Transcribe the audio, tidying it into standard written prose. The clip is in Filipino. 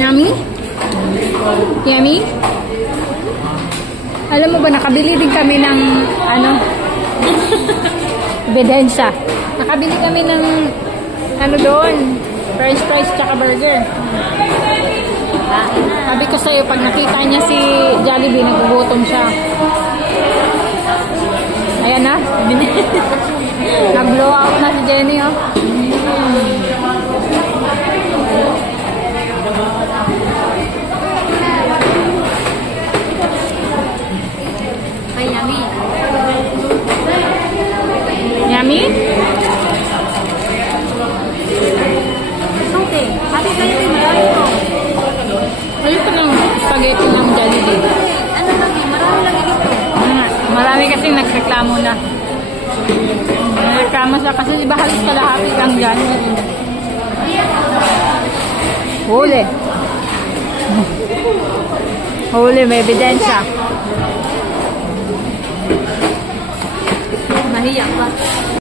Yummy? Yummy? Alam mo ba, nakabili din kami ng ano? Ebidensya. Nakabili kami ng ano doon? French fries tsaka burger. Sabi ko sa'yo, pag nakita niya si Jollibee, nagugutom siya. Ayan na. Nag-blow out na si Jenny, oh. Ay, yummy. Yummy? Okay. Happy kayo din. Marami ko. Ayoko ng spaghetti ng Jollibee. Ano lang eh. Marami lang ito. Marami kasing nagreklamo na. Nagreklamo sa kasi iba halos kalahati kang Jollibee. Huli. Huli, may ebidensya. Mahiyak pa.